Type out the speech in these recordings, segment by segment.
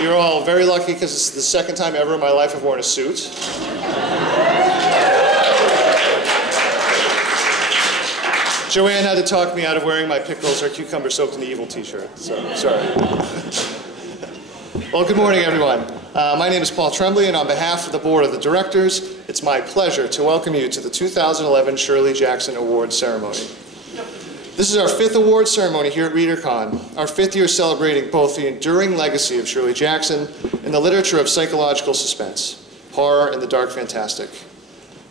You're all very lucky because it's the second time ever in my life I've worn a suit. Joanne had to talk me out of wearing my pickles or cucumber soaked in the evil t-shirt, so sorry. Well, good morning, everyone. My name is Paul Tremblay, and on behalf of the Board of the Directors, it's my pleasure to welcome you to the 2011 Shirley Jackson Awards ceremony. This is our 5th award ceremony here at Readercon, our 5th year celebrating both the enduring legacy of Shirley Jackson and the literature of psychological suspense, horror, and the dark fantastic.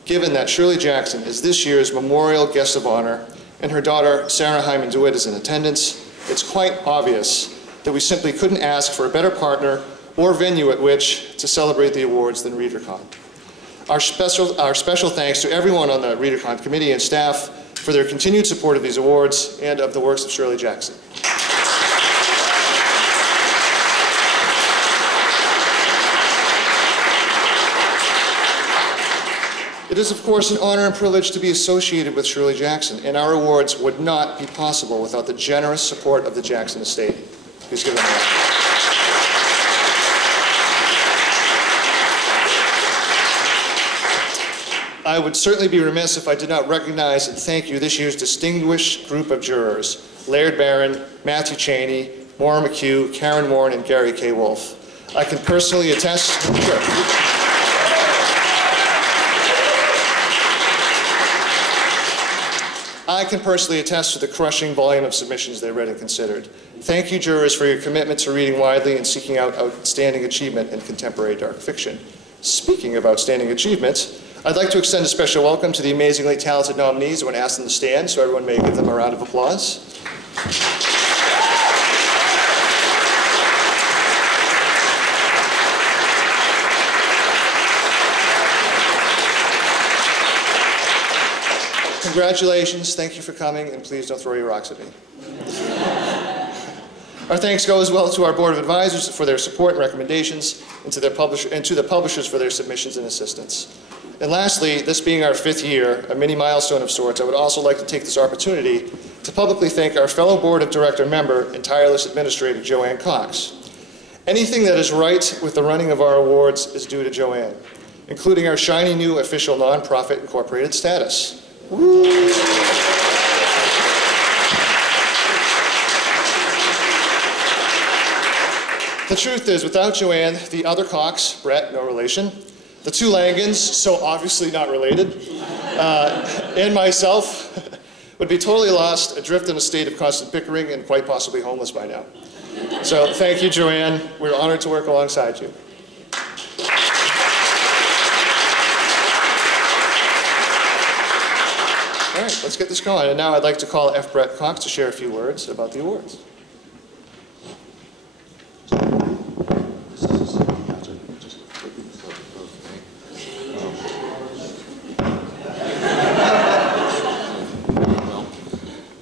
Given that Shirley Jackson is this year's memorial guest of honor and her daughter Sarah Hyman DeWitt is in attendance, it's quite obvious that we simply couldn't ask for a better partner or venue at which to celebrate the awards than Readercon. Our special thanks to everyone on the Readercon committee and staff for their continued support of these awards and of the works of Shirley Jackson. It is, of course, an honor and privilege to be associated with Shirley Jackson, and our awards would not be possible without the generous support of the Jackson estate. Please give them a round. I would certainly be remiss if I did not recognize and thank you this year's distinguished group of jurors, Laird Barron, Matthew Cheney, Maura McHugh, Karen Warren, and Gary K. Wolfe. I can personally attest to the crushing volume of submissions they read and considered. Thank you, jurors, for your commitment to reading widely and seeking out outstanding achievement in contemporary dark fiction. Speaking of outstanding achievement, I'd like to extend a special welcome to the amazingly talented nominees. I want to ask them to stand so everyone may give them a round of applause. Congratulations, thank you for coming, and please don't throw your rocks at me. Our thanks go as well to our Board of Advisors for their support and recommendations, and to the publishers for their submissions and assistance. And lastly, this being our 5th year, a mini milestone of sorts, I would also like to take this opportunity to publicly thank our fellow Board of Director member and tireless administrator, Joanne Cox. Anything that is right with the running of our awards is due to Joanne, including our shiny new official nonprofit incorporated status. Woo. The truth is, without Joanne, the other Cox, Brett, no relation, the 2 Langans, so obviously not related, and myself would be totally lost, adrift in a state of constant bickering, and quite possibly homeless by now. So thank you, Joanne. We're honored to work alongside you. All right, let's get this going. And now I'd like to call F. Brett Cox to share a few words about the awards.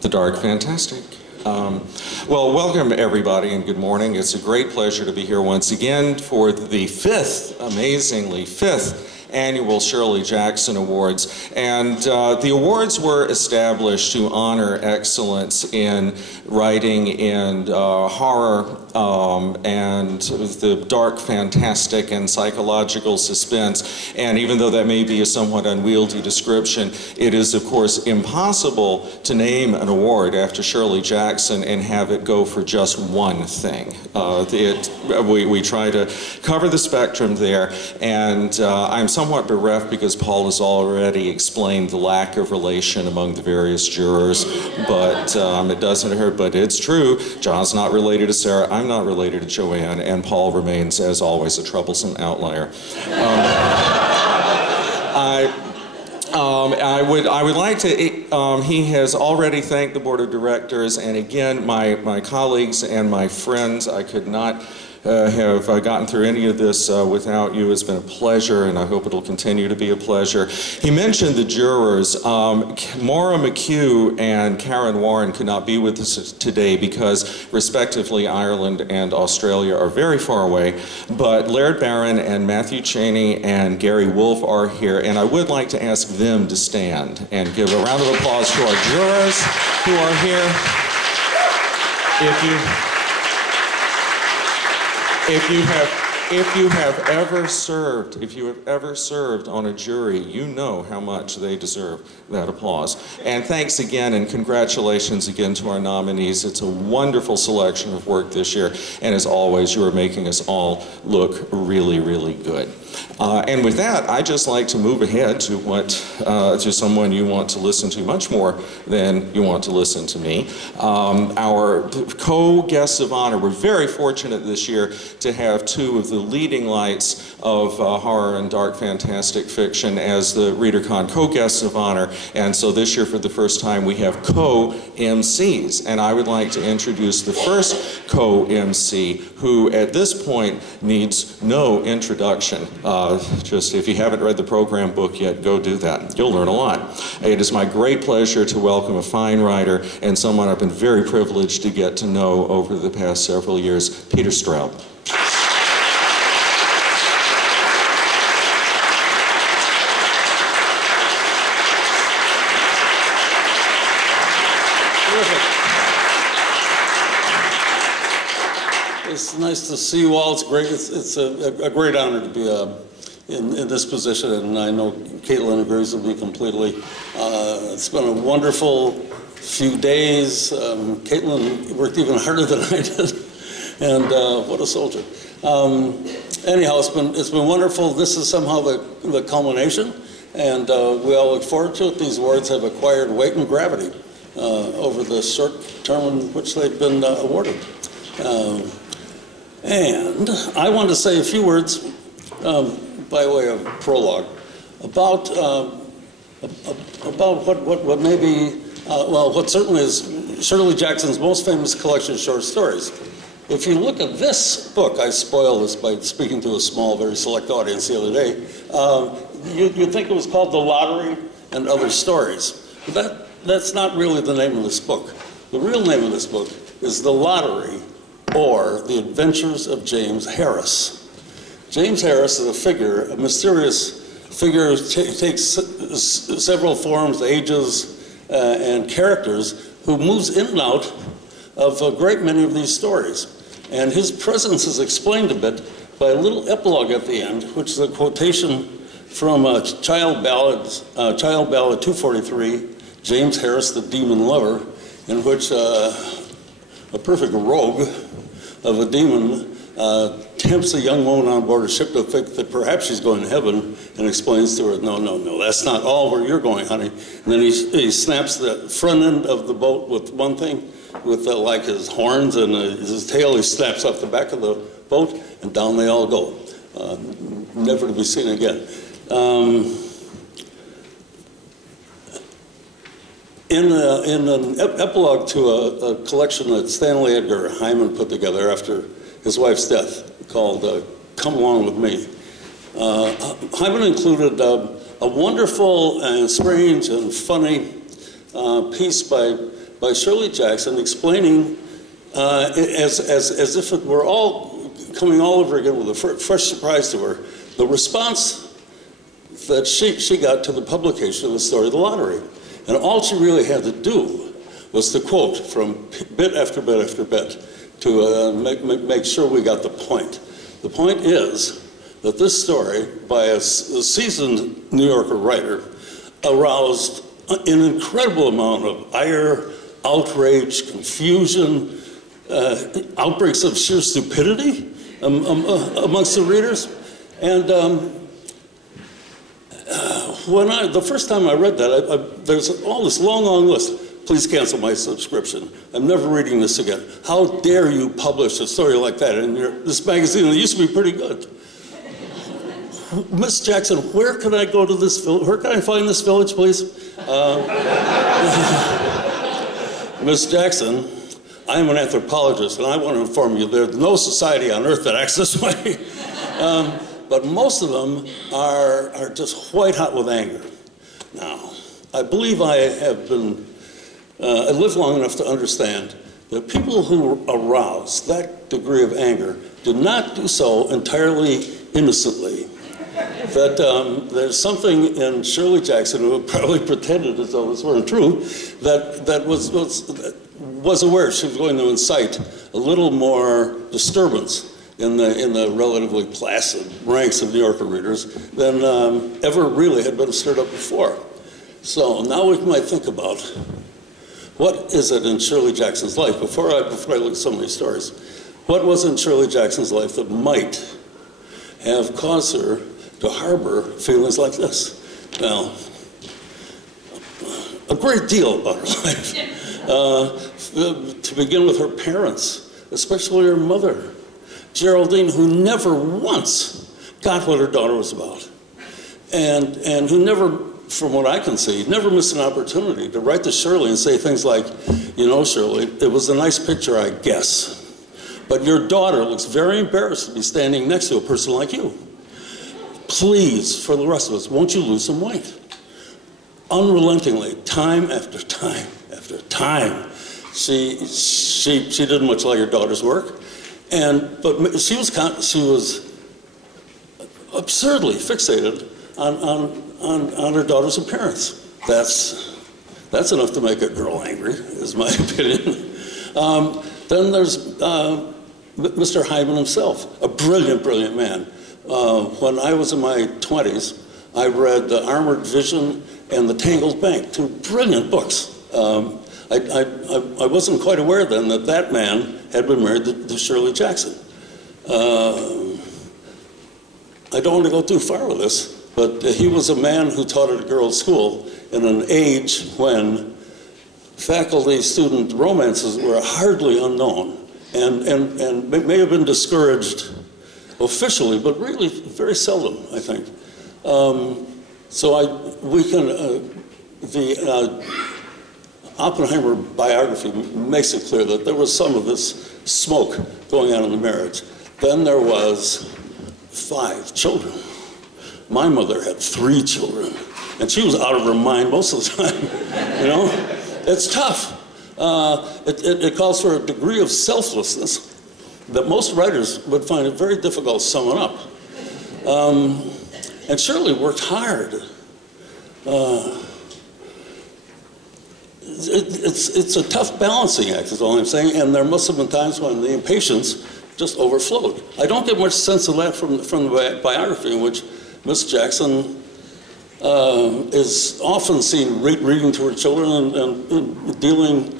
The dark fantastic. Well, welcome everybody and good morning. It's a great pleasure to be here once again for the 5th, amazingly 5th, annual Shirley Jackson Awards. And the awards were established to honor excellence in writing and horror and the dark fantastic and psychological suspense. And even though that may be a somewhat unwieldy description, it is of course impossible to name an award after Shirley Jackson and have it go for just one thing. We try to cover the spectrum there, and I'm somewhat bereft because Paul has already explained the lack of relation among the various jurors, but it doesn't hurt, but it's true. John's not related to Sarah, I'm not related to Joanne, and Paul remains, as always, a troublesome outlier. I would like to, he has already thanked the Board of Directors, and again, my colleagues and my friends, I could not have gotten through any of this without you. It's been a pleasure, and I hope it'll continue to be a pleasure. He mentioned the jurors. Maura McHugh and Karen Warren could not be with us today because, respectively, Ireland and Australia are very far away, but Laird Barron and Matthew Cheney and Gary Wolfe are here, and I would like to ask them to stand and give a round of applause to our jurors who are here. If you have ever served on a jury, you know how much they deserve that applause. And thanks again, and congratulations again to our nominees. It's a wonderful selection of work this year, and as always, you are making us all look really, really good. And with that, I'd just like to move ahead to to someone you want to listen to much more than you want to listen to me. Our co-guests of honor. We're very fortunate this year to have two of the leading lights of horror and dark fantastic fiction as the Readercon co-guests of honor. And so this year, for the first time, we have co-MCs. And I would like to introduce the first co-MC, who at this point needs no introduction. Just if you haven't read the program book yet, go do that. You'll learn a lot. It is my great pleasure to welcome a fine writer and someone I've been very privileged to get to know over the past several years, Peter Straub. It's nice to see you all. It's great. It's a great honor to be in this position, and I know Caitlín agrees with me completely. It's been a wonderful few days. Caitlín worked even harder than I did, and what a soldier. Anyhow, it's been wonderful. This is somehow the culmination, and we all look forward to it. These awards have acquired weight and gravity over the short term in which they've been awarded. And I want to say a few words by way of prologue about what may be, well, what certainly is Shirley Jackson's most famous collection of short stories. If you look at this book, I spoil this by speaking to a small, very select audience the other day, you'd think it was called The Lottery and Other Stories. But that's not really the name of this book. The real name of this book is The Lottery, or The Adventures of James Harris. James Harris is a mysterious figure, takes several forms, ages, and characters, who moves in and out of a great many of these stories. And his presence is explained a bit by a little epilogue at the end, which is a quotation from Child Ballad 243, James Harris, the Demon Lover, in which a perfect rogue of a demon tempts a young woman on board a ship to think that perhaps she's going to heaven, and explains to her, no, that's not all where you're going, honey. And then he snaps the front end of the boat with one thing, with like his horns and his tail, he snaps off the back of the boat, and down they all go, never to be seen again. In an epilogue to a collection that Stanley Edgar Hyman put together after his wife's death, called Come Along With Me, Hyman included a wonderful and strange and funny piece by Shirley Jackson explaining, as if it were all coming all over again with a fresh surprise to her, the response that she got to the publication of the story, The Lottery. And all she really had to do was to quote from bit after bit after bit to make sure we got the point. The point is that this story, by a seasoned New Yorker writer, aroused an incredible amount of ire, outrage, confusion, outbreaks of sheer stupidity amongst the readers. And the first time I read that, there's all this long list. Please cancel my subscription. I'm never reading this again. How dare you publish a story like that in this magazine that used to be pretty good? Miss Jackson, where can I go to this village? Where can I find this village, please? Miss Jackson, I am an anthropologist, and I want to inform you there's no society on earth that acts this way. But most of them are just white hot with anger. Now, I believe I have been, I lived long enough to understand that people who arouse that degree of anger did not do so entirely innocently. That there's something in Shirley Jackson, who probably pretended as though this weren't true, that was aware she was going to incite a little more disturbance in the relatively placid ranks of New Yorker readers than ever really had been stirred up before. So now we might think about what is it in Shirley Jackson's life, before I look at some of these stories, what was in Shirley Jackson's life that might have caused her to harbor feelings like this? Well, a great deal about her life. To begin with her parents, especially her mother, Geraldine, who never once got what her daughter was about, and who never, from what I can see, never missed an opportunity to write to Shirley and say things like, you know, Shirley, it was a nice picture, I guess, but your daughter looks very embarrassed to be standing next to a person like you. Please, for the rest of us, won't you lose some weight? Unrelentingly, time after time after time, she didn't much like her daughter's work, but she was absurdly fixated on her daughter's appearance. That's enough to make a girl angry, is my opinion. Then there's Mr. Hyman himself, a brilliant, brilliant man. When I was in my 20s, I read The Armored Vision and The Tangled Bank, two brilliant books. I wasn't quite aware then that man had been married to Shirley Jackson. I don't want to go too far with this, but he was a man who taught at a girls' school in an age when faculty-student romances were hardly unknown and may have been discouraged officially, but really very seldom, I think. The Oppenheimer biography makes it clear that there was some of this smoke going on in the marriage. Then there was 5 children. My mother had 3 children, and she was out of her mind most of the time. You know, it's tough. It calls for a degree of selflessness that most writers would find it very difficult summing up. And Shirley worked hard. It's a tough balancing act, is all I'm saying, and there must have been times when the impatience just overflowed. I don't get much sense of that from the biography, in which Miss Jackson is often seen reading to her children and dealing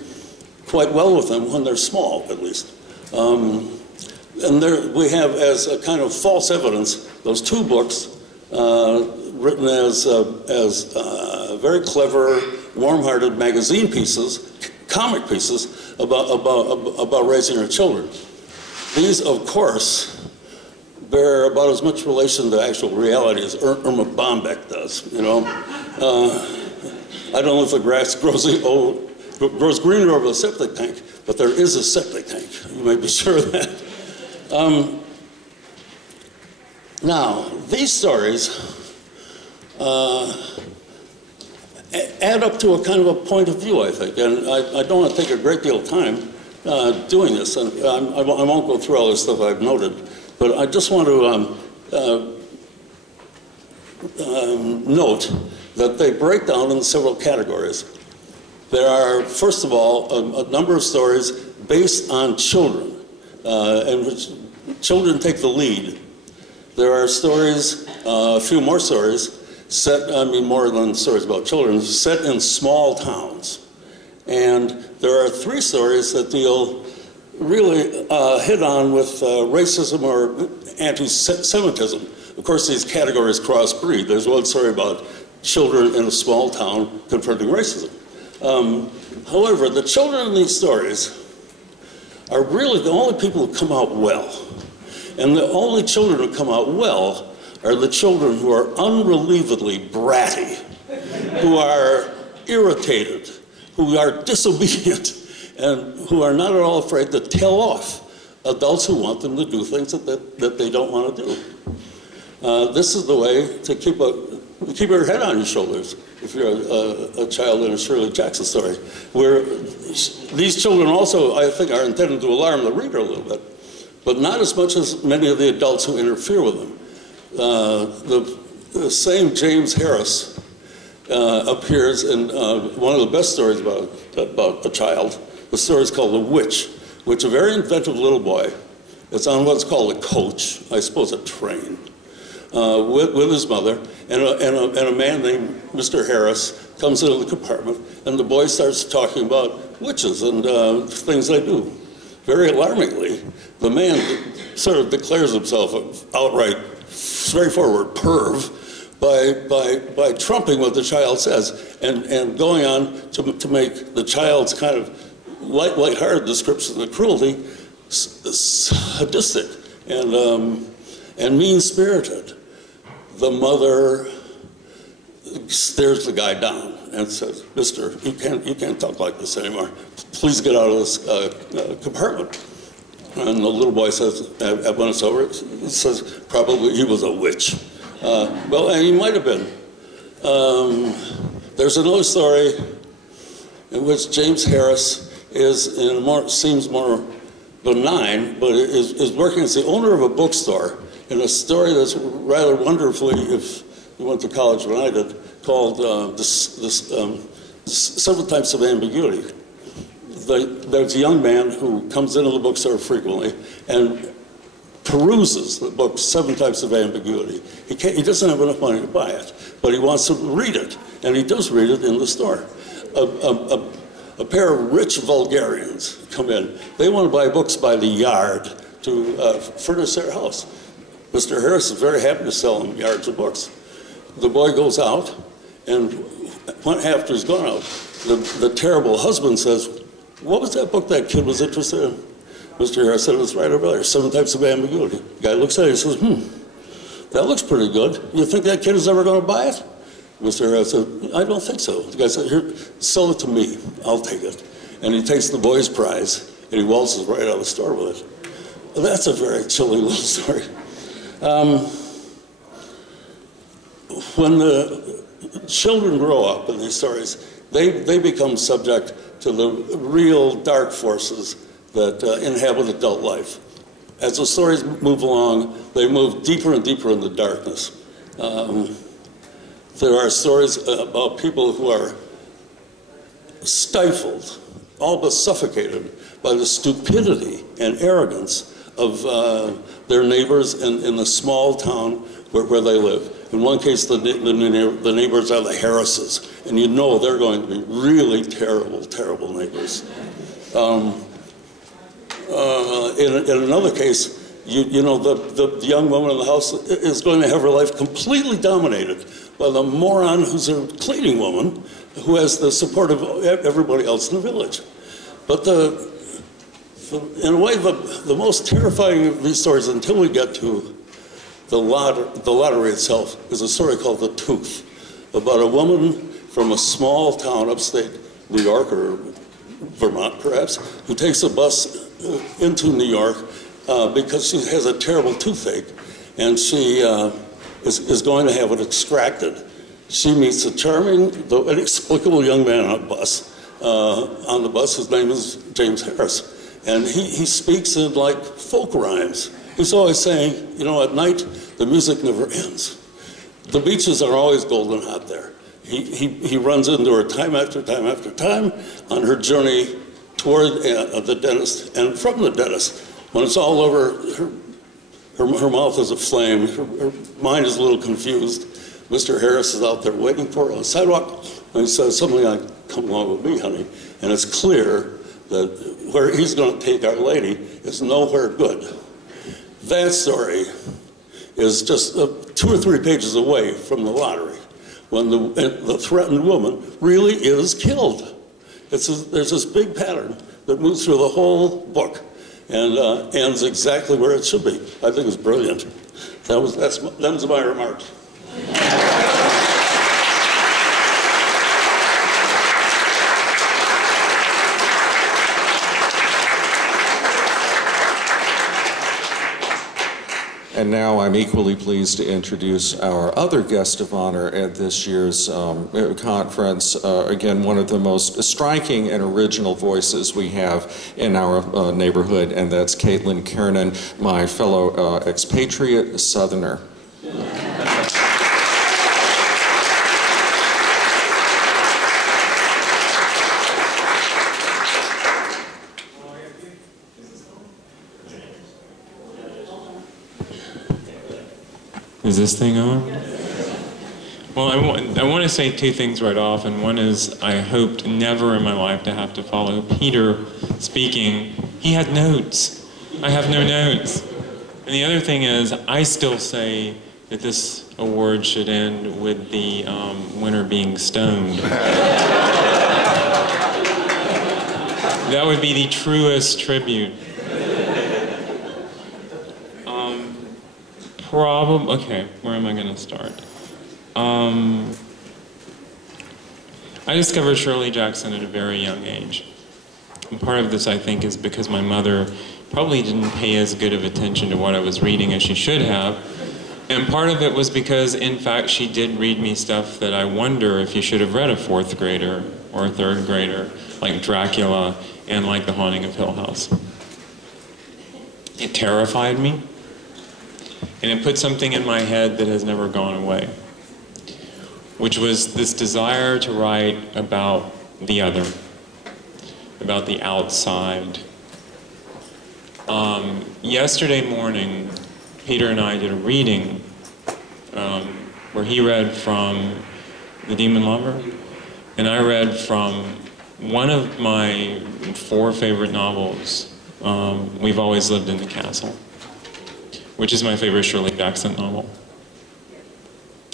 quite well with them when they're small, at least. And there we have, as a kind of false evidence, those 2 books written as very clever, warm-hearted magazine pieces, comic pieces about raising her children. These, of course, bear about as much relation to actual reality as Irma Bombeck does. You know, I don't know if the grass grows greener over the septic tank, but there is a septic tank. You may be sure of that. Now, these stories add up to a kind of a point of view, I think, and I don't want to take a great deal of time doing this, and I won't go through all the stuff I've noted, but I just want to note that they break down in several categories. There are, first of all, a number of stories based on children, in which children take the lead. There are stories, a few more stories, more than stories about children, set in small towns. And there are 3 stories that deal really head on with racism or anti-Semitism. Of course, these categories crossbreed. There's one story about children in a small town confronting racism. However, the children in these stories are really the only people who come out well. And the only children who come out well are the children who are unrelievedly bratty, who are irritated, who are disobedient, and who are not at all afraid to tell off adults who want them to do things that they don't want to do. This is the way to keep your head on your shoulders if you're a child in a Shirley Jackson story, where these children also, I think, are intended to alarm the reader a little bit, but not as much as many of the adults who interfere with them. The same James Harris appears in one of the best stories about a child. The story is called The Witch, which a very inventive little boy is on what's called a coach, I suppose a train, with his mother, and a man named Mr. Harris comes into the compartment, and the boy starts talking about witches and things they do. Very alarmingly, the man sort of declares himself an outright, straightforward perv by trumping what the child says and going on to make the child's kind of lighthearted description of the cruelty sadistic and mean-spirited. The mother stares the guy down and says, "Mister, you can't talk like this anymore. Please get out of this compartment." And the little boy says, when it's over, he says, "Probably he was a witch." Well, and he might have been. There's another story in which James Harris seems more benign, but is working as the owner of a bookstore in a story that's rather wonderfully, if you went to college when I did, called Several Types of Ambiguity. There's a young man who comes into the bookstore frequently and peruses the book, 7 Types of Ambiguity. He doesn't have enough money to buy it, but he wants to read it, and he does read it in the store. A pair of rich vulgarians come in. They want to buy books by the yard to furnish their house. Mr. Harris is very happy to sell them yards of books. The boy goes out, and after he's gone out, the terrible husband says, "What was that book that kid was interested in?" Mr. Harris said, "It's right over there, 7 Types of Ambiguity." The guy looks at it and says, "That looks pretty good. You think that kid is ever going to buy it?" Mr. Harris said, "I don't think so." The guy said, "Here, sell it to me. I'll take it." And he takes the boy's prize, and he waltzes right out of the store with it. Well, that's a very chilly little story. When the children grow up in these stories, they become subject to the real dark forces that inhabit adult life. As the stories move along, they move deeper and deeper into darkness. There are stories about people who are stifled, all but suffocated, by the stupidity and arrogance of their neighbors in the small town where they live. In one case, the neighbors are the Harrises, and you know they're going to be really terrible, terrible neighbors. In another case, you know, the young woman in the house is going to have her life completely dominated by the moron who's a cleaning woman who has the support of everybody else in the village. But in a way, the most terrifying of these stories, until we get to the lottery itself, is a story called The Tooth, about a woman from a small town upstate New York, or Vermont perhaps, who takes a bus into New York because she has a terrible toothache, and she is going to have it extracted. She meets a charming, though inexplicable young man on the bus. His name is James Harris, and he speaks in like folk rhymes. He's always saying, you know, at night the music never ends. The beaches are always golden hot there. He runs into her time after time after time on her journey toward the dentist, and from the dentist. When it's all over, her mouth is aflame, her mind is a little confused. Mr. Harris is out there waiting for her on the sidewalk, and he says something like, "Come along with me, honey." And it's clear that where he's going to take Our Lady is nowhere good. That story is just 2 or 3 pages away from the lottery, when the threatened woman really is killed. There's this big pattern that moves through the whole book and ends exactly where it should be. I think it's brilliant. Them's my remarks. And now I'm equally pleased to introduce our other guest of honor at this year's conference. Again, one of the most striking and original voices we have in our neighborhood, and that's Caitlín Kiernan, my fellow expatriate Southerner. Is this thing on? Well, I want to say two things right off, and one is I hoped never in my life to have to follow Peter speaking. He had notes. I have no notes. And the other thing is, I still say that this award should end with the winner being stoned. That would be the truest tribute. Okay, where am I going to start? I discovered Shirley Jackson at a very young age. And part of this, I think, is because my mother probably didn't pay as good of attention to what I was reading as she should have. And part of it was because, in fact, she did read me stuff that I wonder if you should have read a fourth grader or a third grader, like Dracula and like The Haunting of Hill House. It terrified me. And it put something in my head that has never gone away, which was this desire to write about the other, about the outside. Yesterday morning, Peter and I did a reading where he read from The Demon Lover, and I read from one of my 4 favorite novels, We've Always Lived in the Castle, which is my favorite Shirley Jackson novel.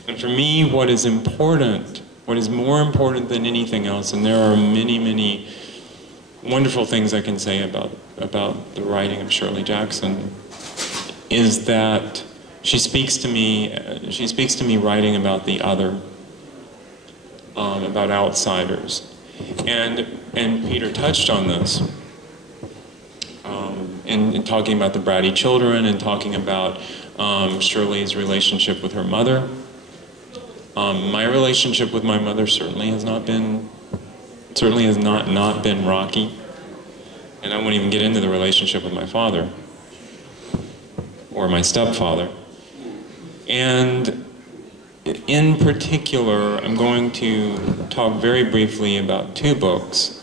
And for me, what is important, what is more important than anything else, and there are many, many wonderful things I can say about the writing of Shirley Jackson, is that she speaks to me writing about the other, about outsiders. And Peter touched on this. In talking about the bratty children and talking about Shirley's relationship with her mother. My relationship with my mother certainly has not been rocky. And I won't even get into the relationship with my father or my stepfather. And in particular, I'm going to talk very briefly about 2 books.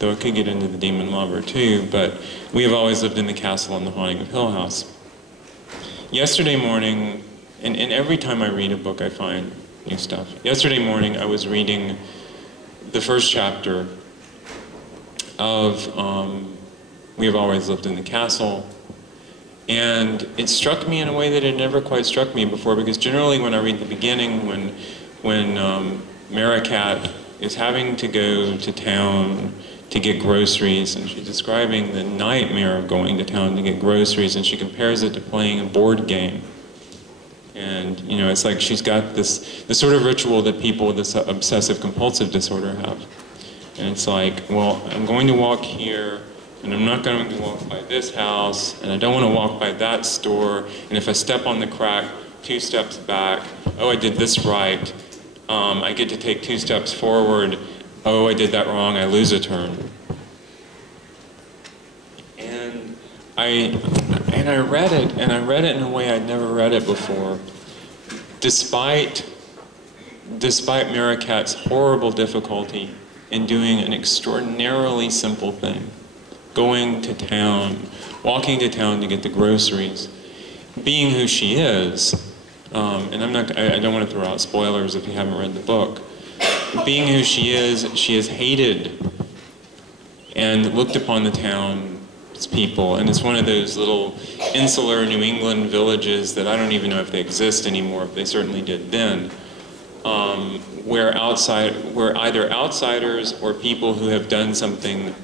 Though I could get into The Demon Lover too, but We Have Always Lived in the Castle and The Haunting of Hill House. Yesterday morning, and every time I read a book I find new stuff. Yesterday morning I was reading the first chapter of We Have Always Lived in the Castle, and it struck me in a way that it never quite struck me before, because generally when I read the beginning, when Maricat is having to go to town to get groceries, and she's describing the nightmare of going to town to get groceries, and she compares it to playing a board game. And, you know, it's like she's got this sort of ritual that people with this obsessive compulsive disorder have. And it's like, well, I'm going to walk here, and I'm not going to walk by this house, and I don't want to walk by that store, and if I step on the crack 2 steps back, oh, I did this right, I get to take 2 steps forward, oh, I did that wrong, I lose a turn. And I read it in a way I'd never read it before. Despite Maricat's horrible difficulty in doing an extraordinarily simple thing, going to town, walking to town to get the groceries, being who she is, and I don't want to throw out spoilers if you haven't read the book. Being who she is hated and looked upon the town's people, and it's one of those little insular New England villages that I don't even know if they exist anymore, but they certainly did then, where either outsiders or people who have done something,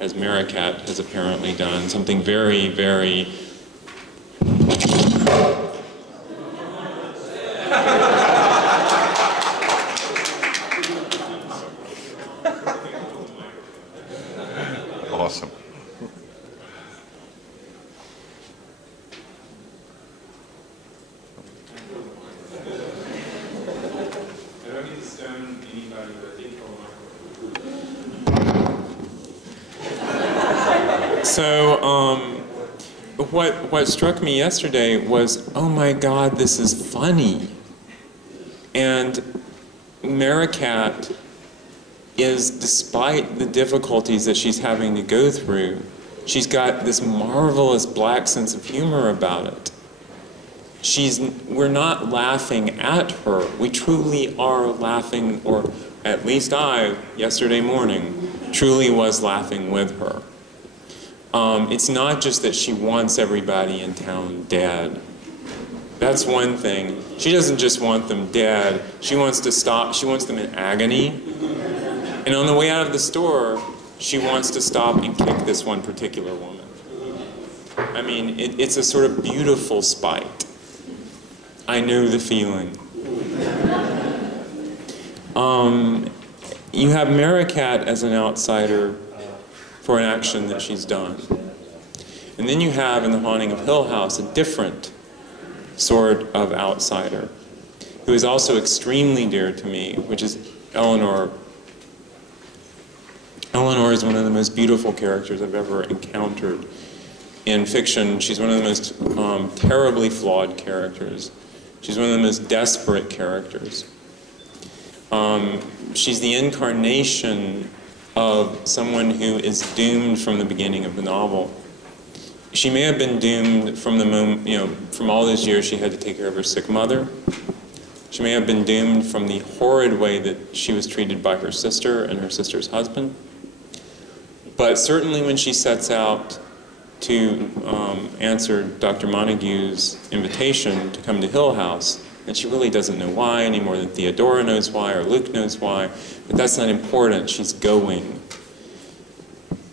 as Maricat has apparently done, something very, very awesome. So, what struck me yesterday was, oh my God, this is funny. And Maricat is, despite the difficulties that she's having to go through, she's got this marvelous black sense of humor about it. we're not laughing at her. We truly are laughing, or at least I, yesterday morning, truly was laughing with her. It's not just that she wants everybody in town dead. That's one thing. She doesn't just want them dead. She wants them in agony. And on the way out of the store, she wants to stop and kick this one particular woman. I mean, it's a sort of beautiful spite. I know the feeling. You have Maricat as an outsider for an action that she's done. And then you have, in The Haunting of Hill House, a different sort of outsider, who is also extremely dear to me, which is Eleanor. Eleanor is one of the most beautiful characters I've ever encountered in fiction. She's one of the most terribly flawed characters. She's one of the most desperate characters. She's the incarnation of someone who is doomed from the beginning of the novel. She may have been doomed from the moment, from all those years she had to take care of her sick mother. She may have been doomed from the horrid way that she was treated by her sister and her sister's husband. But certainly when she sets out to answer Dr. Montague's invitation to come to Hill House, and she really doesn't know why any more than Theodora knows why or Luke knows why, but that's not important. She's going.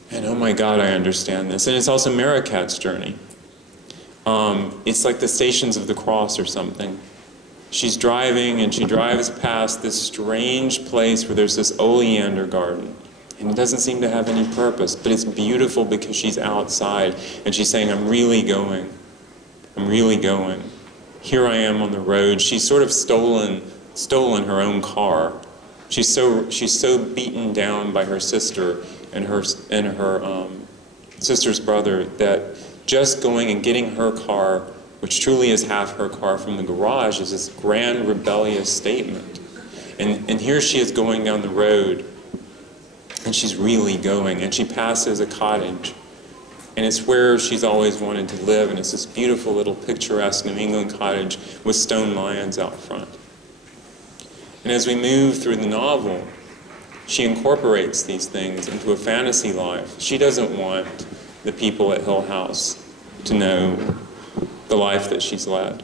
And oh my God, I understand this. And it's also Maricat's journey. It's like the Stations of the Cross or something. She's driving and she drives past this strange place where there's this oleander garden. And it doesn't seem to have any purpose, but it's beautiful because she's outside and she's saying, I'm really going. I'm really going. Here I am on the road. She's sort of stolen her own car. She's so beaten down by her sister and her sister's brother that just going and getting her car, which truly is half her car, from the garage is this grand rebellious statement. And here she is going down the road, and she's really going, and she passes a cottage, and it's where she's always wanted to live, and it's this beautiful little picturesque New England cottage with stone lions out front. And as we move through the novel, she incorporates these things into a fantasy life. She doesn't want the people at Hill House to know the life that she's led.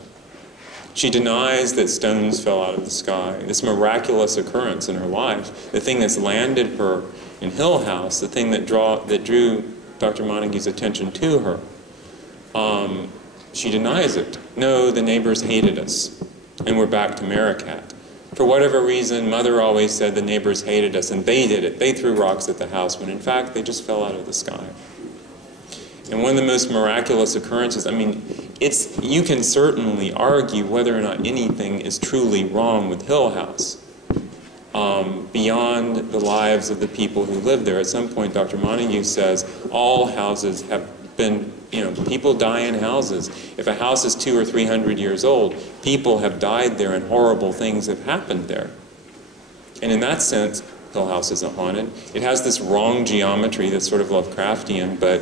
She denies that stones fell out of the sky, this miraculous occurrence in her life, the thing that's landed her in Hill House, the thing that drew Dr. Montague's attention to her. She denies it. No, the neighbors hated us, and we're back to Maricat. For whatever reason, Mother always said the neighbors hated us, and they did it. They threw rocks at the house, when in fact, they just fell out of the sky. And one of the most miraculous occurrences, I mean, you can certainly argue whether or not anything is truly wrong with Hill House, beyond the lives of the people who live there. At some point, Dr. Montague says, all houses have been, people die in houses. If a house is 200 or 300 years old, people have died there and horrible things have happened there. And in that sense, Hill House isn't haunted. It has this wrong geometry that's sort of Lovecraftian, but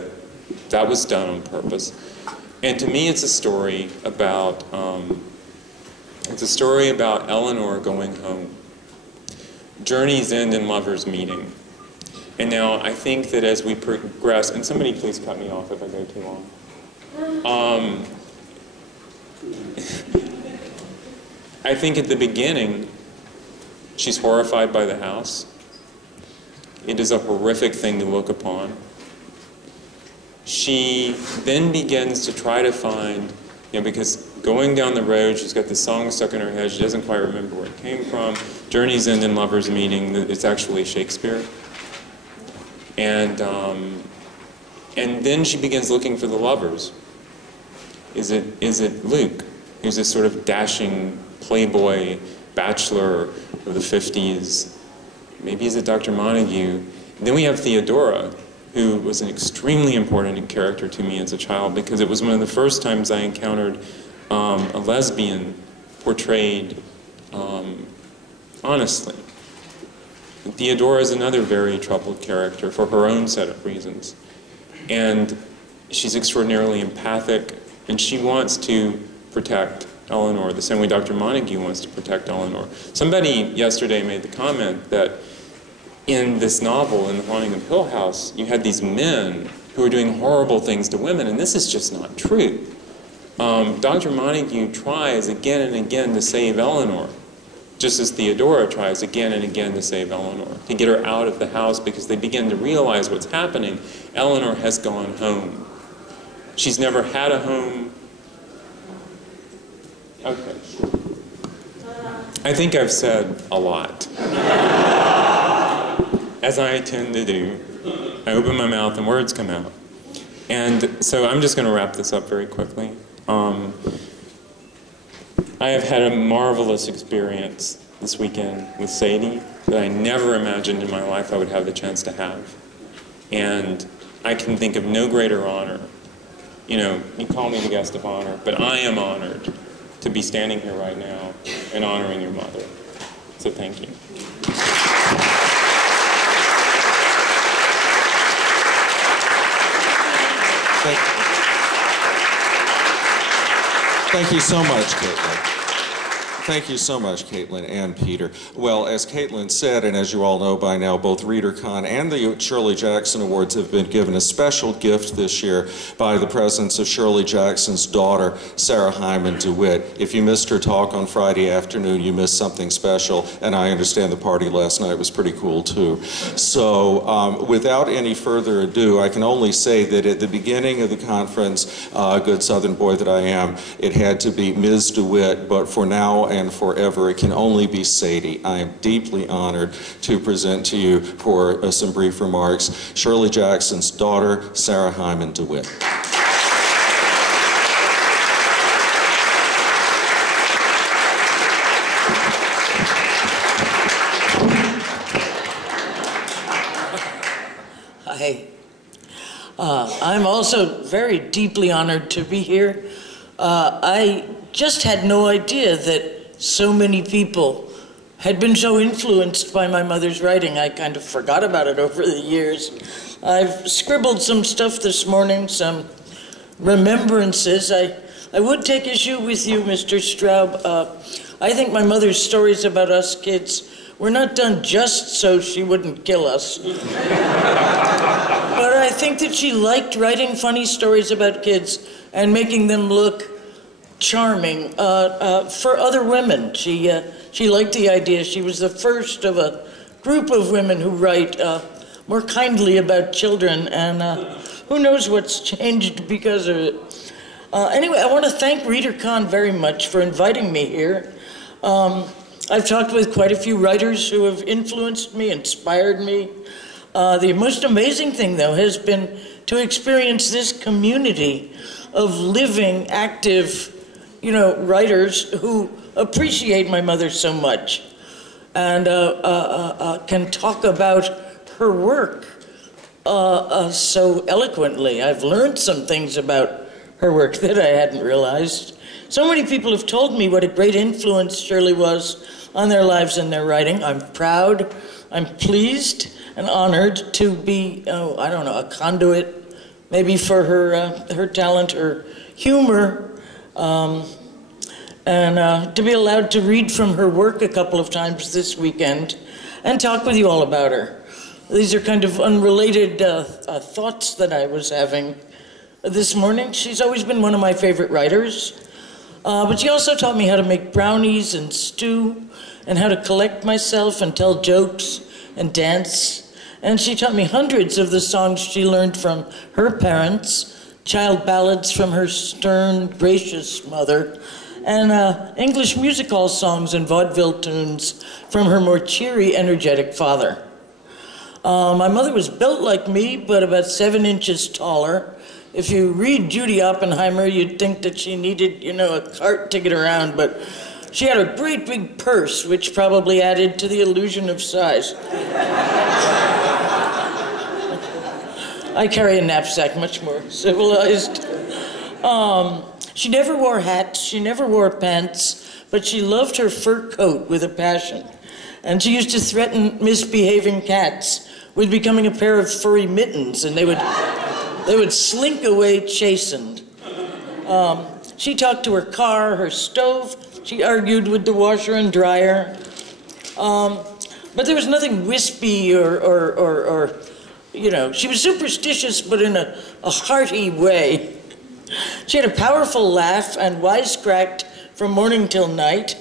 that was done on purpose. And to me, it's a story about Eleanor going home. Journeys end in lovers meeting. And now I think that as we progress, and somebody please cut me off if I go too long. I think at the beginning, she's horrified by the house. It is a horrific thing to look upon. She then begins to try to find, because going down the road, she's got this song stuck in her head, she doesn't quite remember where it came from. Journeys End in Lovers Meeting, it's actually Shakespeare. And then she begins looking for the lovers. Is it Luke, who's this sort of dashing playboy bachelor of the 50s? Maybe is it Dr. Montague? And then we have Theodora, who was an extremely important character to me as a child because it was one of the first times I encountered a lesbian portrayed honestly. And Theodora is another very troubled character for her own set of reasons. And she's extraordinarily empathic, and she wants to protect Eleanor the same way Dr. Montague wants to protect Eleanor. Somebody yesterday made the comment that in this novel, in The Haunting of Hill House, you had these men who were doing horrible things to women, and this is just not true. Dr. Montague tries again and again to save Eleanor, just as Theodora tries again and again to save Eleanor, to get her out of the house, because they begin to realize what's happening. Eleanor has gone home. She's never had a home. Okay. I think I've said a lot. As I tend to do. I open my mouth and words come out. And so I'm just going to wrap this up very quickly. I have had a marvelous experience this weekend with Sadie that I never imagined in my life I would have the chance to have. And I can think of no greater honor. You know, you call me the guest of honor, but I am honored to be standing here right now and honoring your mother. So thank you. Thank you so much, Caitlin. Thank you so much, Caitlin and Peter. Well, as Caitlin said, and as you all know by now, both Readercon and the Shirley Jackson Awards have been given a special gift this year by the presence of Shirley Jackson's daughter, Sarah Hyman DeWitt. If you missed her talk on Friday afternoon, you missed something special, and I understand the party last night was pretty cool too. So without any further ado, I can only say that at the beginning of the conference, good Southern boy that I am, it had to be Ms. DeWitt, but for now and forever, it can only be Sadie. I am deeply honored to present to you for some brief remarks, Shirley Jackson's daughter, Sarah Hyman DeWitt. Hi. I'm also very deeply honored to be here. I just had no idea that so many people had been so influenced by my mother's writing. I kind of forgot about it over the years. I've scribbled some stuff this morning, some remembrances. I would take issue with you, Mr. Straub. I think my mother's stories about us kids were not done just so she wouldn't kill us. But I think that she liked writing funny stories about kids and making them look charming for other women. She liked the idea. She was the first of a group of women who write more kindly about children, and who knows what's changed because of it. Anyway, I want to thank Readercon very much for inviting me here. I've talked with quite a few writers who have influenced me, inspired me. The most amazing thing, though, has been to experience this community of living, active, writers who appreciate my mother so much and can talk about her work so eloquently. I've learned some things about her work that I hadn't realized. So many people have told me what a great influence Shirley was on their lives and their writing. I'm proud, I'm pleased, and honored to be, a conduit maybe for her talent, her humor, and to be allowed to read from her work a couple of times this weekend and talk with you all about her. These are kind of unrelated thoughts that I was having this morning. She's always been one of my favorite writers, but she also taught me how to make brownies and stew and how to collect myself and tell jokes and dance. And she taught me hundreds of the songs she learned from her parents, child ballads from her stern, gracious mother, and English music hall songs and vaudeville tunes from her more cheery, energetic father. My mother was built like me, but about 7 inches taller. If you read Judy Oppenheimer, you'd think that she needed, a cart to get around, but she had a great big purse, which probably added to the illusion of size. I carry a knapsack, much more civilized. She never wore hats, she never wore pants, but she loved her fur coat with a passion. And she used to threaten misbehaving cats with becoming a pair of furry mittens, and they would slink away chastened. She talked to her car, her stove. She argued with the washer and dryer. But there was nothing wispy or you know, she was superstitious, but in a hearty way. She had a powerful laugh and wisecracked from morning till night.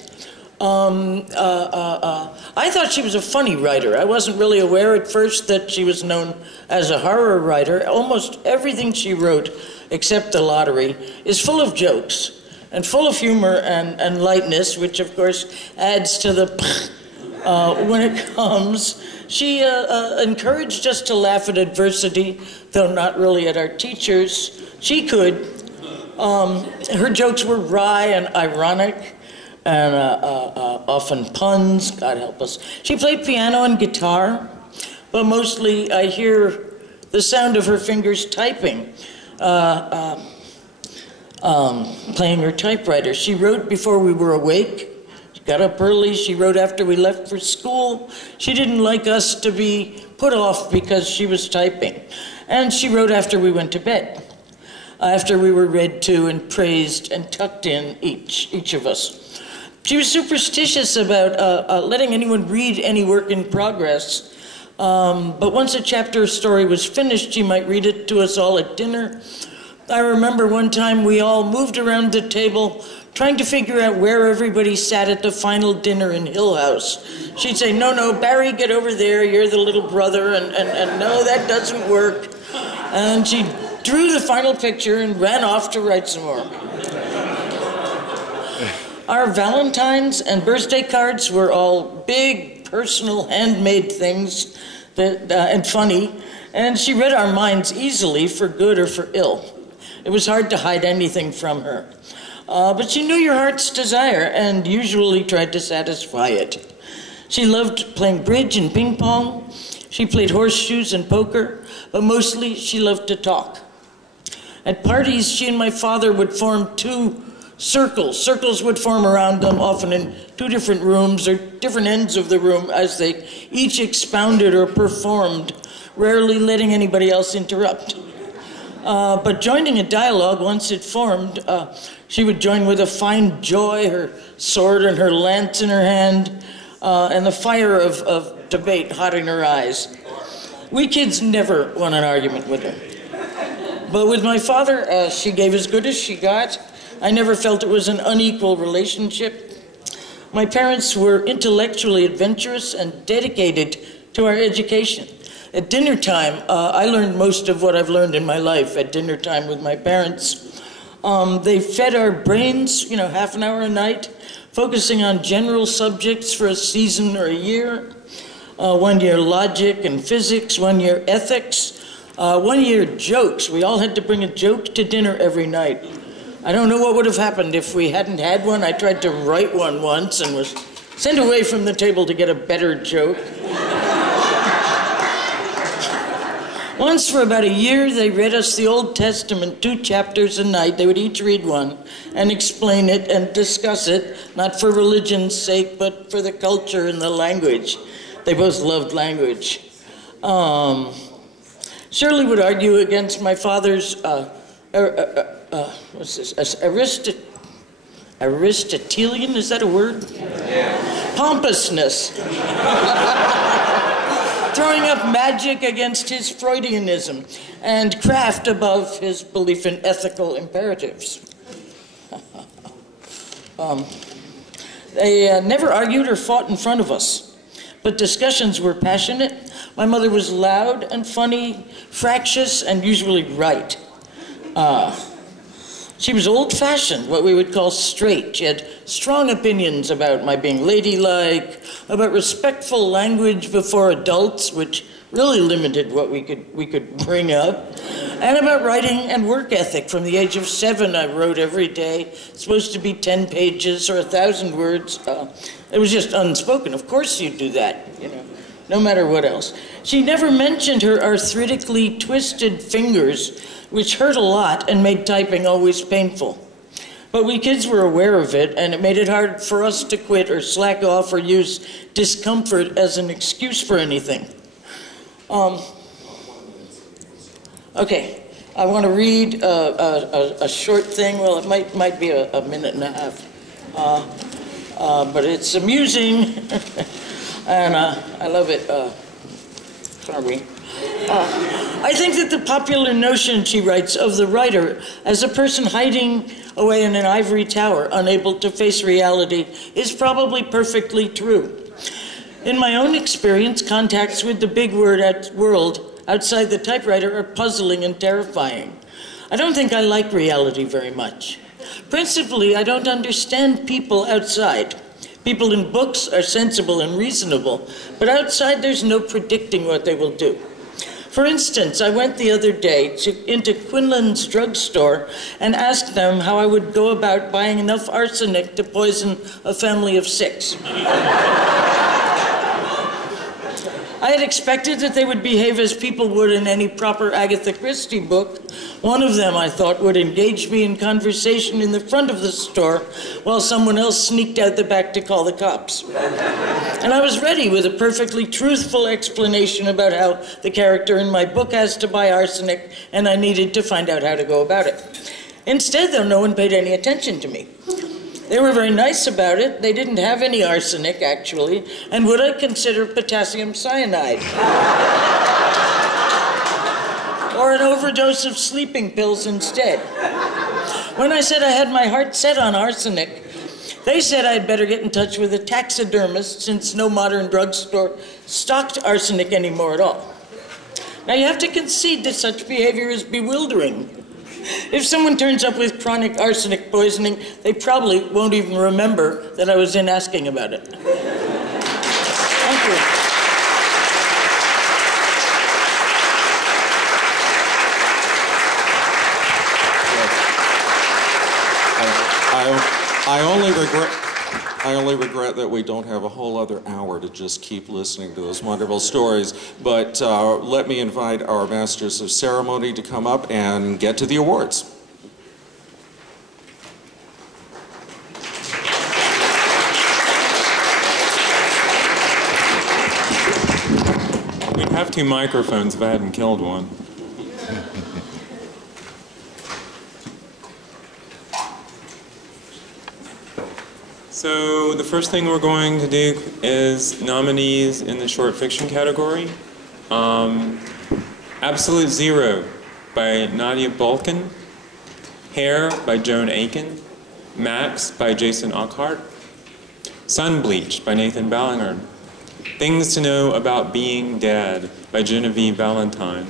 I thought she was a funny writer. I wasn't really aware at first that she was known as a horror writer. Almost everything she wrote, except The Lottery, is full of jokes and full of humor and lightness, which of course adds to the when it comes. She encouraged us to laugh at adversity, though not really at our teachers. She could. Her jokes were wry and ironic, and often puns, God help us. She played piano and guitar, but mostly I hear the sound of her fingers typing, playing her typewriter. She wrote before we were awake. She got up early. She wrote after we left for school. She didn't like us to be put off because she was typing. And she wrote after we went to bed, after we were read to and praised and tucked in, each of us. She was superstitious about letting anyone read any work in progress. But once a chapter story was finished, she might read it to us all at dinner. I remember one time we all moved around the table trying to figure out where everybody sat at the final dinner in Hill House. She'd say, no, Barry, get over there, you're the little brother, and no, that doesn't work. And she drew the final picture and ran off to write some more. Our Valentines and birthday cards were all big, personal, handmade things and funny, and she read our minds easily for good or for ill. It was hard to hide anything from her. But she knew your heart's desire and usually tried to satisfy it. She loved playing bridge and ping pong. She played horseshoes and poker, but mostly she loved to talk. At parties, she and my father would form two circles. Circles would form around them, often in two different rooms or different ends of the room as they each expounded or performed, rarely letting anybody else interrupt. But joining a dialogue, once it formed, she would join with a fine joy, her sword and her lance in her hand, and the fire of debate hot in her eyes. We kids never won an argument with her. But with my father, she gave as good as she got. I never felt it was an unequal relationship. My parents were intellectually adventurous and dedicated to our education. At dinner time, I learned most of what I've learned in my life at dinner time with my parents. They fed our brains, half an hour a night, focusing on general subjects for a season or a year. 1 year logic and physics, 1 year ethics, 1 year jokes. We all had to bring a joke to dinner every night. I don't know what would have happened if we hadn't had one. I tried to write one once and was sent away from the table to get a better joke. Once for about a year, they read us the Old Testament, 2 chapters a night. They would each read one and explain it and discuss it, not for religion's sake, but for the culture and the language. They both loved language. Shirley would argue against my father's Aristotelian, is that a word? Yeah. Pompousness. Throwing up magic against his Freudianism and craft above his belief in ethical imperatives. They never argued or fought in front of us, but discussions were passionate. My mother was loud and funny, fractious, and usually right. She was old-fashioned, what we would call straight. She had strong opinions about my being ladylike, about respectful language before adults, which really limited what we could bring up, and about writing and work ethic. From the age of 7, I wrote every day. It's supposed to be 10 pages or 1,000 words. It was just unspoken. Of course you'd do that, no matter what else. She never mentioned her arthritically twisted fingers, which hurt a lot and made typing always painful. But we kids were aware of it, and it made it hard for us to quit or slack off or use discomfort as an excuse for anything. Okay, I want to read a short thing. Well, it might be a minute and a half, but it's amusing, and I love it. Sorry. I think that the popular notion, she writes, of the writer as a person hiding away in an ivory tower, unable to face reality, is probably perfectly true. In my own experience, contacts with the big world outside the typewriter are puzzling and terrifying. I don't think I like reality very much. Principally, I don't understand people outside. People in books are sensible and reasonable, but outside there's no predicting what they will do. For instance, I went the other day into Quinlan's drugstore and asked them how I would go about buying enough arsenic to poison a family of 6. I had expected that they would behave as people would in any proper Agatha Christie book. One of them, I thought, would engage me in conversation in the front of the store while someone else sneaked out the back to call the cops. And I was ready with a perfectly truthful explanation about how the character in my book has to buy arsenic, and I needed to find out how to go about it. Instead, though, no one paid any attention to me. They were very nice about it. They didn't have any arsenic, actually, and would I consider potassium cyanide? Or an overdose of sleeping pills instead. When I said I had my heart set on arsenic, they said I'd better get in touch with a taxidermist since no modern drugstore stocked arsenic anymore at all. Now, you have to concede that such behavior is bewildering. If someone turns up with chronic arsenic poisoning, they probably won't even remember that I was in asking about it. Thank you. I only regret that we don't have a whole other hour to just keep listening to those wonderful stories. But let me invite our Masters of Ceremony to come up and get to the awards. We'd have 2 microphones if I hadn't killed one. So the first thing we're going to do is nominees in the short fiction category. Absolute Zero by Nadia Balkan. Hair by Joan Aiken. Max by Jason Ockhart. Sun Bleached by Nathan Ballingrud. Things to Know About Being Dead by Genevieve Valentine.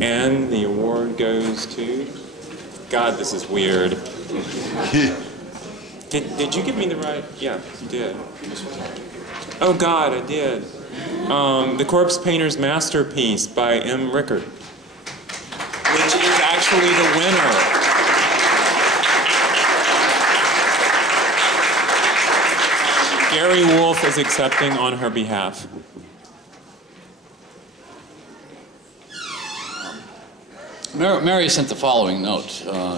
And the award goes to... God, this is weird. Did you give me the right? Yeah, you did. Oh God, I did. The Corpse Painter's Masterpiece by M. Rickard, which is actually the winner. Gary Wolfe is accepting on her behalf. Mary sent the following note.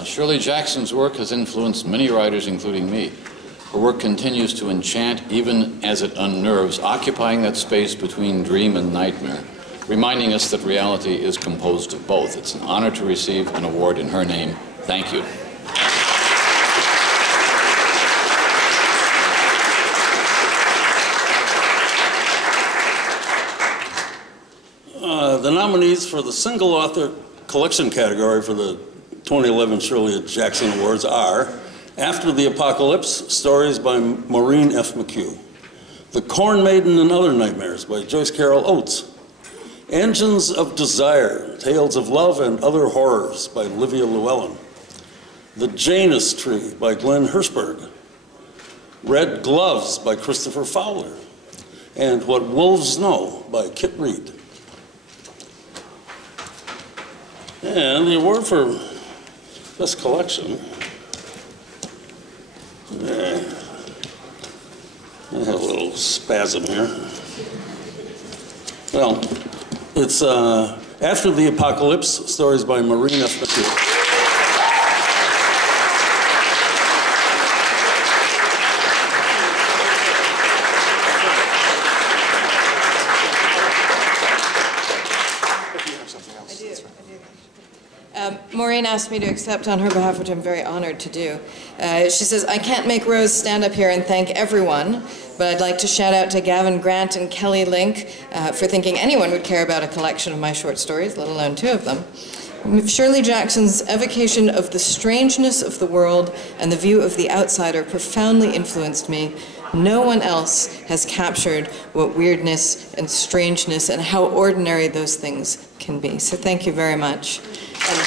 Shirley Jackson's work has influenced many writers, including me. Her work continues to enchant even as it unnerves, occupying that space between dream and nightmare, reminding us that reality is composed of both. It's an honor to receive an award in her name. Thank you. The nominees for the single author collection category for the 2011 Shirley Jackson Awards are After the Apocalypse, stories by Maureen F. McHugh. The Corn Maiden and Other Nightmares by Joyce Carol Oates. Engines of Desire, Tales of Love and Other Horrors by Livia Llewellyn. The Janus Tree by Glenn Hirschberg. Red Gloves by Christopher Fowler. And What Wolves Know by Kit Reed. And the award for Best Collection, I have a little spasm here. Well, it's After the Apocalypse, stories by Maureen F. McHugh. Maureen asked me to accept on her behalf, which I'm very honored to do. She says, I can't make Rose stand up here and thank everyone, but I'd like to shout out to Gavin Grant and Kelly Link for thinking anyone would care about a collection of my short stories, let alone 2 of them. Shirley Jackson's evocation of the strangeness of the world and the view of the outsider profoundly influenced me. No one else has captured what weirdness and strangeness and how ordinary those things can be. So thank you very much. And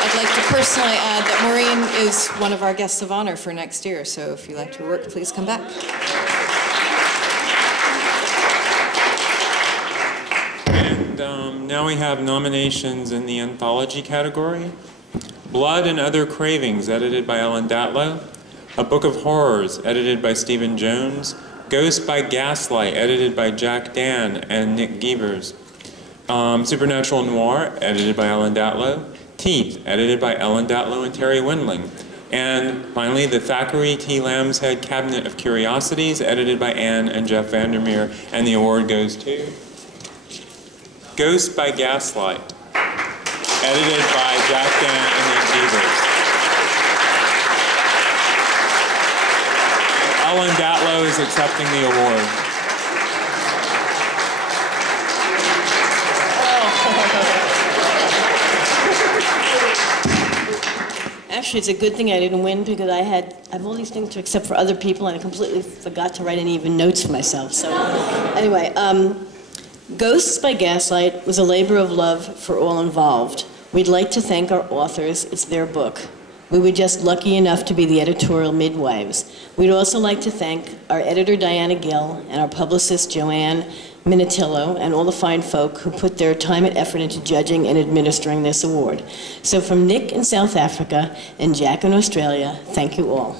I'd like to personally add that Maureen is one of our guests of honor for next year, so if you liked her work, please come back. And now we have nominations in the anthology category. Blood and Other Cravings, edited by Ellen Datlow. A Book of Horrors, edited by Stephen Jones. Ghost by Gaslight, edited by Jack Dan and Nick Gievers. Supernatural Noir, edited by Ellen Datlow. Teeth, edited by Ellen Datlow and Terry Windling. And finally, the Thackeray T. Lambshead Cabinet of Curiosities, edited by Anne and Jeff VanderMeer. And the award goes to Ghost by Gaslight, edited by Jack Dan and Nick Gievers. Ellen Datlow is accepting the award. Actually, it's a good thing I didn't win because I have all these things to accept for other people and I completely forgot to write any even notes for myself. So anyway, Ghosts by Gaslight was a labor of love for all involved. We'd like to thank our authors. It's their book. We were just lucky enough to be the editorial midwives. We'd also like to thank our editor, Diana Gill, and our publicist, Joanne Minatillo, and all the fine folk who put their time and effort into judging and administering this award. So from Nick in South Africa and Jack in Australia, thank you all.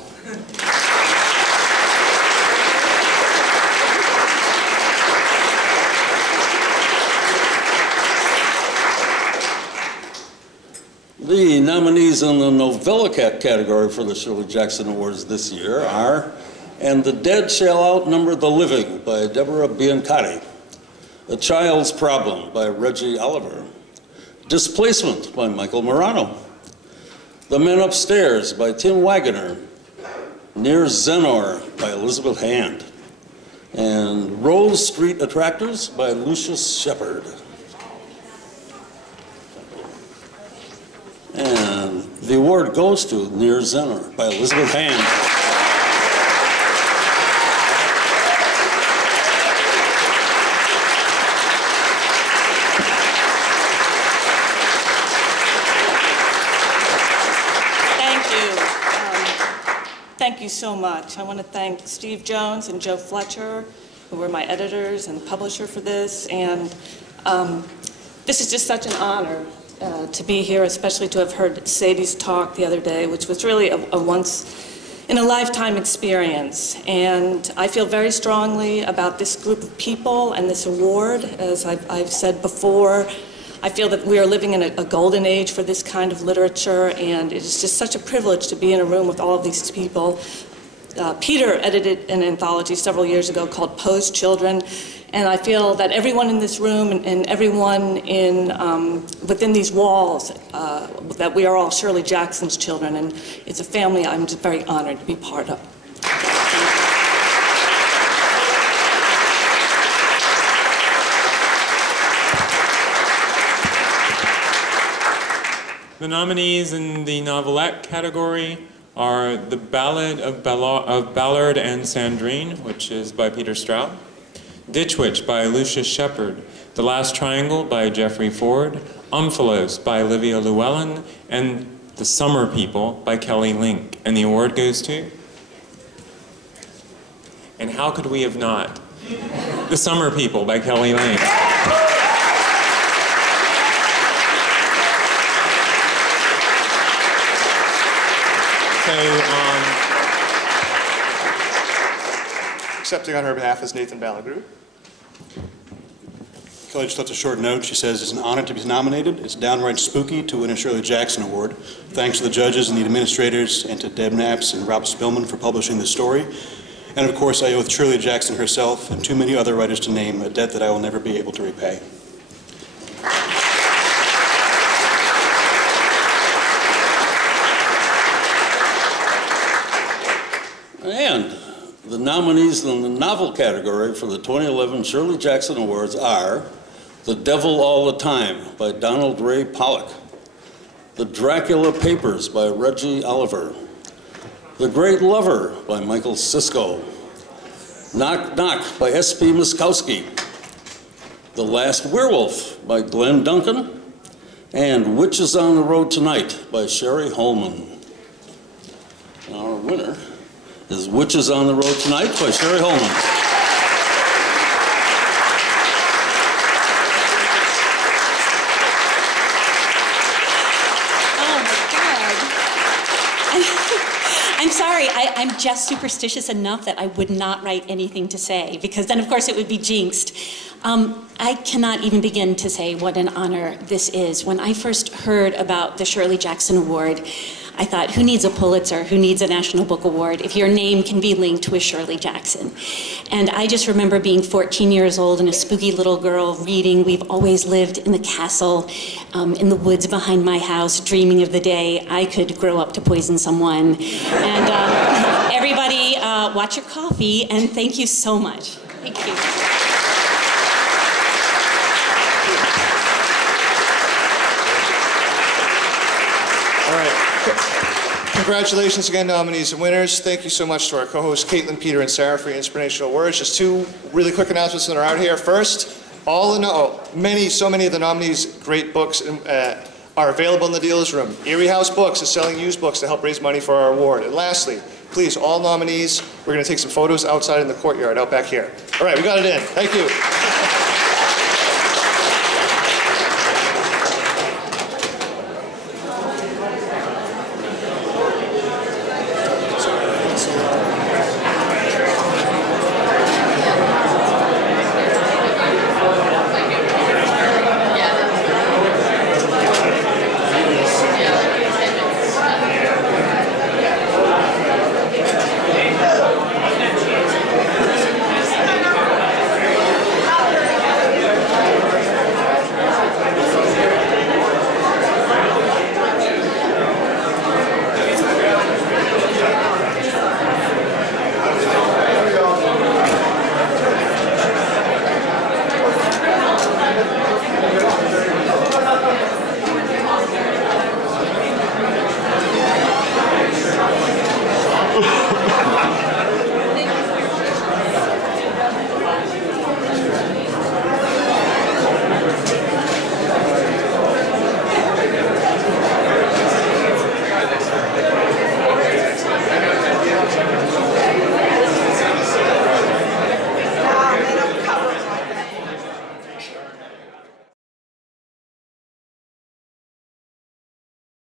The nominees in the Novella category for the Shirley Jackson Awards this year are And the Dead Shall Outnumber the Living by Deborah Biancotti, A Child's Problem by Reggie Oliver, Displacement by Michael Morano, The Men Upstairs by Tim Wagoner, Near Zenor by Elizabeth Hand, and Rose Street Attractors by Lucius Shepard. And the award goes to Near Zenor by Elizabeth Hand. Thank you so much. I want to thank Steve Jones and Joe Fletcher, who were my editors and publisher for this. And this is just such an honor to be here, especially to have heard Sadie's talk the other day, which was really a once-in-a-lifetime experience. And I feel very strongly about this group of people and this award. As I've said before, I feel that we are living in a golden age for this kind of literature, and it is just such a privilege to be in a room with all of these people. Peter edited an anthology several years ago called Poe's Children, and I feel that everyone in this room and everyone within these walls, that we are all Shirley Jackson's children, and it's a family I'm just very honored to be part of. The nominees in the Novelette category are The Ballad of Ballard and Sandrine, which is by Peter Straub, Ditch Witch by Lucius Shepard, The Last Triangle by Jeffrey Ford, Omphalos by Livia Llewellyn, and The Summer People by Kelly Link. And the award goes to? And how could we have not? The Summer People by Kelly Link. Accepting on her behalf is Nathan Ballingrud. Kelly just left a short note. She says, it's an honor to be nominated. It's downright spooky to win a Shirley Jackson Award. Thanks to the judges and the administrators and to Deb Knaps and Rob Spillman for publishing the story. And of course, I owe Shirley Jackson herself and too many other writers to name a debt that I will never be able to repay. nominees in the novel category for the 2011 Shirley Jackson Awards are The Devil All the Time by Donald Ray Pollock, The Dracula Papers by Reggie Oliver, The Great Lover by Michael Cisco, Knock Knock by S.P. Muskowski, The Last Werewolf by Glenn Duncan, and Witches on the Road Tonight by Sherry Holman. Our winner is Witches on the Road Tonight by Sherry Holman. I'm sorry, I'm just superstitious enough that I would not write anything to say, because then of course it would be jinxed. I cannot even begin to say what an honor this is. When I first heard about the Shirley Jackson Award, I thought, who needs a Pulitzer? Who needs a National Book Award if your name can be linked to a Shirley Jackson? And I just remember being 14 years old and a spooky little girl reading We've Always Lived in the Castle, in the woods behind my house, dreaming of the day I could grow up to poison someone. And everybody, watch your coffee, and thank you so much. Thank you. All right. Congratulations again, nominees and winners. Thank you so much to our co-hosts, Caitlin, Peter, and Sarah, for your inspirational words. Just two really quick announcements that are out here. First, so many of the nominees' great books are available in the dealer's room. Erie House Books is selling used books to help raise money for our award. And lastly, please, all nominees, we're going to take some photos outside in the courtyard out back here. All right, we got it in. Thank you.